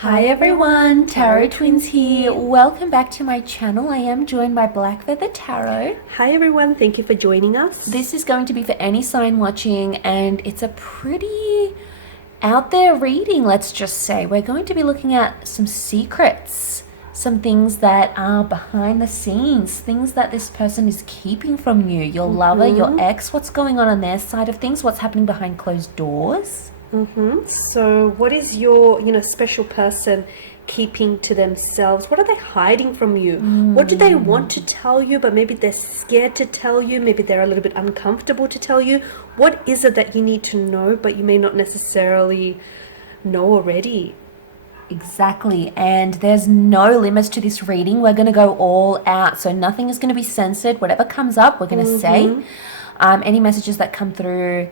Hi everyone, Tarot Twins here. Welcome back to my channel. I am joined by Black Feather Tarot. Hi everyone, thank you for joining us. This is going to be for any sign watching, and it's a pretty out there reading, let's just say. We're going to be looking at some secrets, some things that are behind the scenes, things that this person is keeping from you, your lover, your ex, what's going on their side of things, what's happening behind closed doors. So what is your, special person keeping to themselves? What are they hiding from you? What do they want to tell you, but maybe they're scared to tell you? Maybe they're a little bit uncomfortable to tell you. What is it that you need to know, but you may not necessarily know already? Exactly, and there's no limits to this reading. We're going to go all out, so nothing is going to be censored. Whatever comes up, we're going to say. Any messages that come through,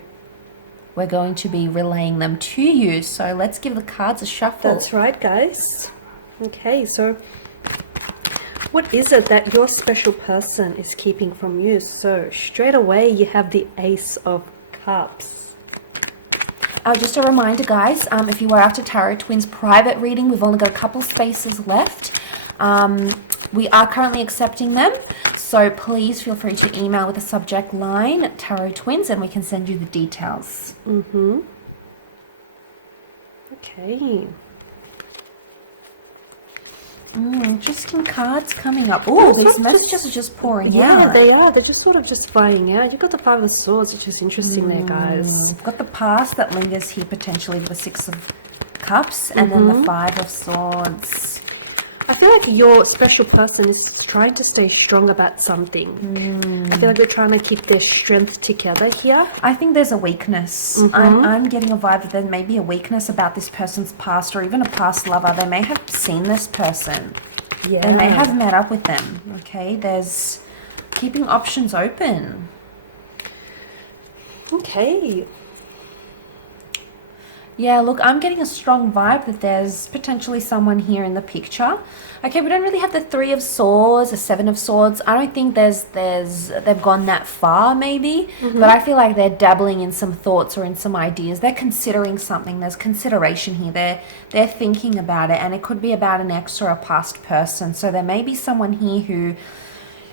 we're going to be relaying them to you. So let's give the cards a shuffle. That's right, guys. Okay, so what is it that your special person is keeping from you? So straight away, you have the Ace of Cups. Just a reminder, guys, if you are after Tarot Twins private reading, we've only got a couple spaces left. We are currently accepting them, so please feel free to email with the subject line Tarot Twins and we can send you the details. Okay. Interesting cards coming up. Oh, these messages are just pouring out. Yeah, they are. They're just sort of just flying out. You've got the Five of Swords, which is interesting there, guys. We've got the past that lingers here potentially with the Six of Cups and then the Five of Swords. I feel like your special person is trying to stay strong about something. I feel like they're trying to keep their strength together here. I think there's a weakness. I'm getting a vibe that there may be a weakness about this person's past or even a past lover. They may have seen this person. Yeah. They may have met up with them. Okay, there's keeping options open. Okay. Yeah, look, I'm getting a strong vibe that there's potentially someone here in the picture. Okay, we don't really have the Three of Swords, the Seven of Swords. I don't think they've gone that far, maybe. But I feel like they're dabbling in some thoughts or in some ideas. They're considering something. There's consideration here. They're thinking about it, and it could be about an ex or a past person. So there may be someone here who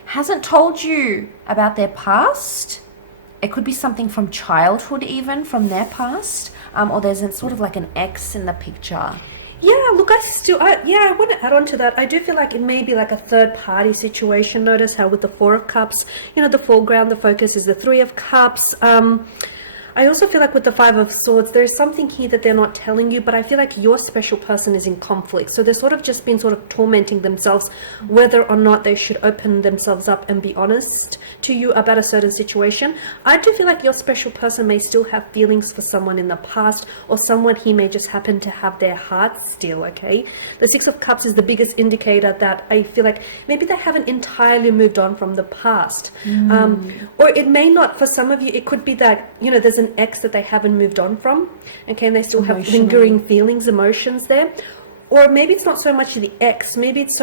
hasn't told you about their past. It could be something from childhood, even from their past, or there's sort of like an ex in the picture. Yeah, look, I want to add on to that. I do feel like it may be like a third party situation. Notice how with the Four of Cups, the foreground, the focus is the Three of Cups. I also feel like with the Five of Swords, there's something here that they're not telling you, but I feel like your special person is in conflict. So they're sort of just been sort of tormenting themselves, whether or not they should open themselves up and be honest to you about a certain situation. I do feel like your special person may still have feelings for someone in the past, or someone he may just happen to have their heart still, okay? The Six of Cups is the biggest indicator that I feel like maybe they haven't entirely moved on from the past. Or it may not, for some of you, it could be that, there's an ex that they haven't moved on from, okay, and they still have lingering feelings, emotions there. Or maybe it's not so much the ex, maybe it's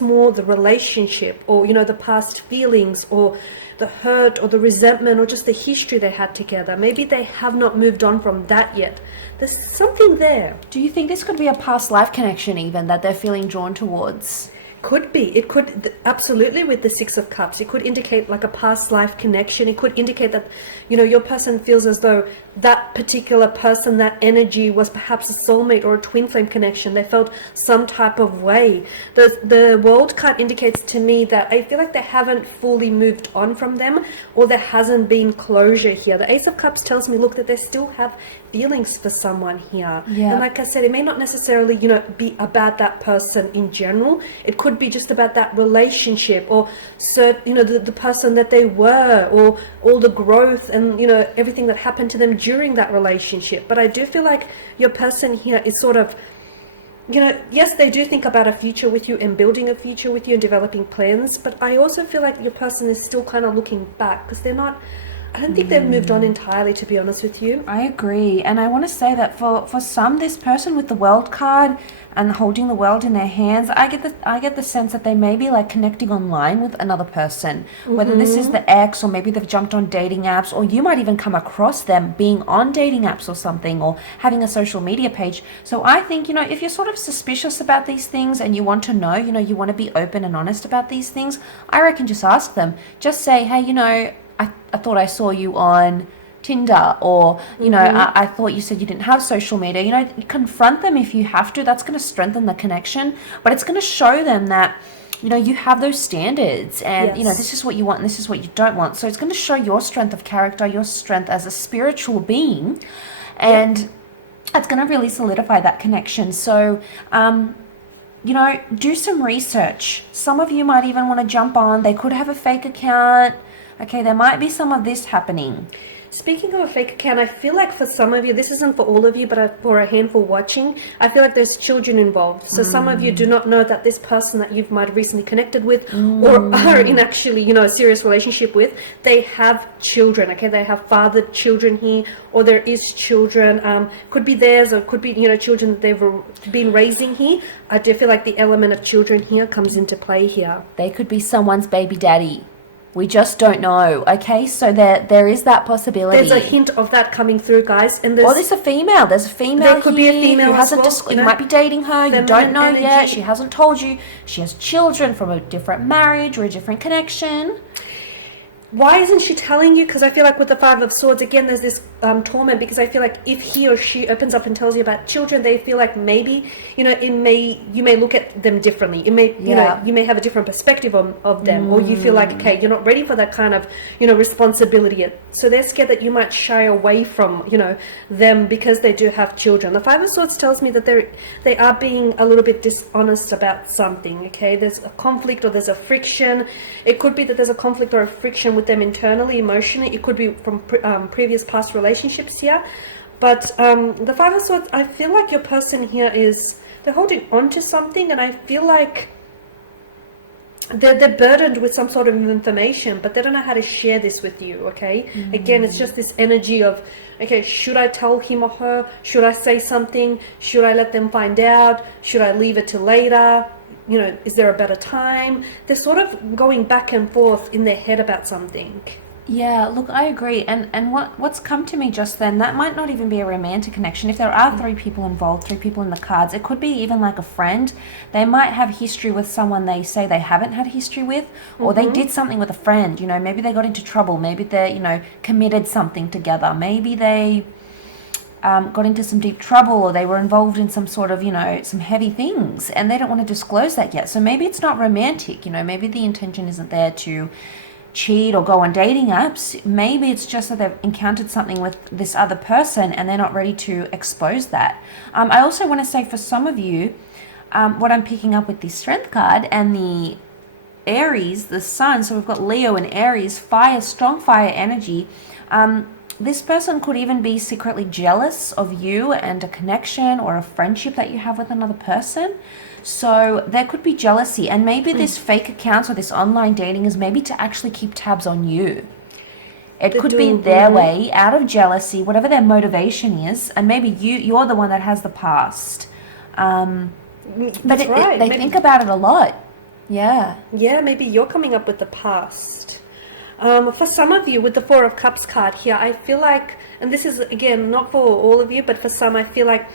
more the relationship, or the past feelings, or the hurt, or the resentment, or just the history they had together. Maybe they have not moved on from that yet. There's something there. Do you think this could be a past life connection even that they're feeling drawn towards? Could be. It could, absolutely, with the Six of Cups. It could indicate like a past life connection. It could indicate that, your person feels as though that particular person, that energy was perhaps a soulmate or a twin flame connection. They felt some type of way. The World card indicates to me that I feel like they haven't fully moved on from them, or there hasn't been closure here. The Ace of Cups tells me, look, that they still have feelings for someone here. Yeah. And like I said, it may not necessarily, be about that person in general. It could be just about that relationship, or the person that they were, or all the growth and everything that happened to them during that relationship. But I do feel like your person here is sort of, yes, they do think about a future with you and building a future with you and developing plans, but I also feel like your person is still kind of looking back, because they're not I don't think they've moved on entirely, to be honest with you. I agree. And I want to say that for some, this person with the world card and holding the world in their hands, I get the sense that they may be like connecting online with another person, whether this is the ex, or maybe they've jumped on dating apps, or you might even come across them being on dating apps or something, or having a social media page. So I think, you know, if you're sort of suspicious about these things and you want to know, you know, you want to be open and honest about these things, I reckon just ask them. Just say, hey, you know, I thought I saw you on Tinder, or, you know, I thought you said you didn't have social media. You know, confront them if you have to. That's going to strengthen the connection, but it's going to show them that, you know, you have those standards, and, you know, this is what you want and this is what you don't want. So it's going to show your strength of character, your strength as a spiritual being, and it's going to really solidify that connection. So, you know, do some research. Some of you might even want to jump on. They could have a fake account. Okay, there might be some of this happening. Speaking of a fake account, I feel like for some of you, this isn't for all of you, but for a handful watching, I feel like there's children involved. So some of you do not know that this person that you might have recently connected with, or are in actually, you know, a serious relationship with, they have children, okay? They have fathered children here, or there is children, could be theirs, or could be, you know, children that they've been raising here. I do feel like the element of children here comes into play here. They could be someone's baby daddy. We just don't know, okay? So there is that possibility. There's a hint of that coming through, guys. And there's a female. There's a female there could be a female who hasn't as well, you might be dating her. You don't know energy. yet. She hasn't told you. She has children from a different marriage or a different connection. Why isn't she telling you? Because I feel like with the Five of Swords, again, there's this torment, because I feel like if he or she opens up and tells you about children, they feel like maybe, you know, you may look at them differently. You may, you know, you may have a different perspective of them, or you feel like, okay, you're not ready for that kind of, you know, responsibility yet. So they're scared that you might shy away from, you know, them because they do have children. The Five of Swords tells me that they are being a little bit dishonest about something, okay? There's a conflict, or there's a friction. It could be that there's a conflict or a friction with them internally, emotionally. It could be from previous past relationships here. But the Five of Swords, I feel like your person here they're holding on to something, and I feel like they're burdened with some sort of information, but they don't know how to share this with you, okay? Again, it's just this energy of, okay, should I tell him or her? Should I say something? Should I let them find out? Should I leave it till later? You know, is there a better time? They're sort of going back and forth in their head about something. Yeah, look, I agree. And what's come to me just then, that might not even be a romantic connection. If there are three people involved, three people in the cards, it could be even like a friend. They might have history with someone they say they haven't had history with, or they did something with a friend. You know, maybe they got into trouble. Maybe they, you know, committed something together. Maybe they got into some deep trouble, or they were involved in some sort of, you know, some heavy things, and they don't want to disclose that yet. So maybe it's not romantic. You know, maybe the intention isn't there to cheat or go on dating apps. Maybe it's just that they've encountered something with this other person and they're not ready to expose that. I also want to say, for some of you, what I'm picking up with the Strength card and the Aries, the Sun, so we've got Leo and Aries, fire, strong fire energy. This person could even be secretly jealous of you and a connection or a friendship that you have with another person. So there could be jealousy, and maybe this fake account or this online dating is maybe to actually keep tabs on you. It could be their way, out of jealousy, whatever their motivation is, and maybe you're the one that has the past. But they think about it a lot. Yeah. Yeah, maybe you're coming up with the past. For some of you, with the Four of Cups card here, I feel like, and this is, again, not for all of you, but for some, I feel like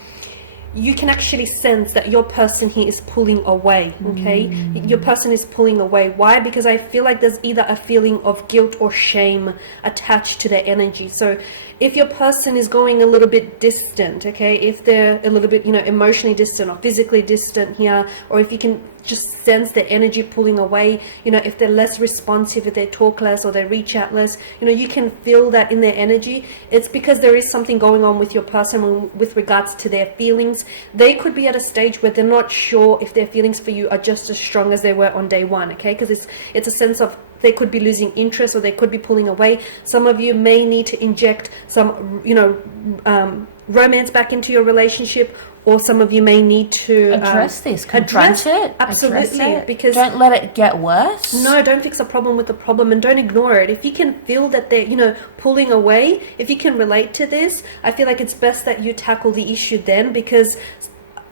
you can actually sense that your person here is pulling away, okay? Your person is pulling away. Why? Because I feel like there's either a feeling of guilt or shame attached to their energy. So if your person is going a little bit distant, okay, if they're a little bit, you know, emotionally distant or physically distant here, or if you can just sense their energy pulling away, you know, if they're less responsive, if they talk less or they reach out less, you know, you can feel that in their energy. It's because there is something going on with your person with regards to their feelings. They could be at a stage where they're not sure if their feelings for you are just as strong as they were on day one, okay? Because it's a sense of they could be losing interest, or they could be pulling away. Some of you may need to inject some, you know, romance back into your relationship, or some of you may need to Address this, confront it, absolutely, address it. because Don't let it get worse. no, don't fix a problem with the problem, and don't ignore it. If you can feel that they're, pulling away, if you can relate to this, I feel like it's best that you tackle the issue then, because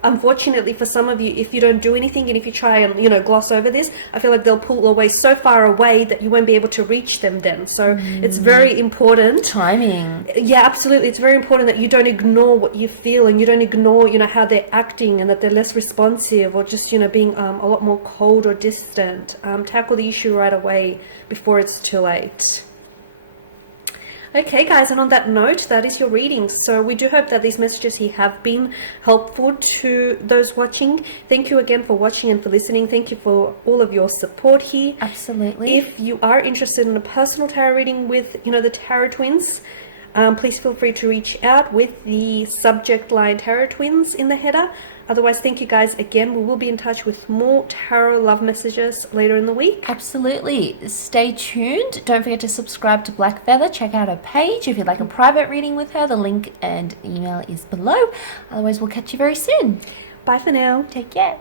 unfortunately for some of you, if you don't do anything and if you try and gloss over this, I feel like they'll pull away so far away that you won't be able to reach them then. So it's very important. Timing. Yeah, absolutely. It's very important that you don't ignore what you feel, and you don't ignore how they're acting, and that they're less responsive, or just being a lot more cold or distant. Tackle the issue right away before it's too late. Okay guys, and on that note, that is your reading. So we do hope that these messages here have been helpful to those watching. Thank you again for watching and for listening. Thank you for all of your support here. Absolutely. If you are interested in a personal tarot reading with the Tarot Twins, please feel free to reach out with the subject line Tarot Twins in the header. Otherwise, thank you guys again. We will be in touch with more tarot love messages later in the week. Absolutely. Stay tuned. Don't forget to subscribe to Black Feather. Check out her page if you'd like a private reading with her. The link and email is below. Otherwise, we'll catch you very soon. Bye for now. Take care.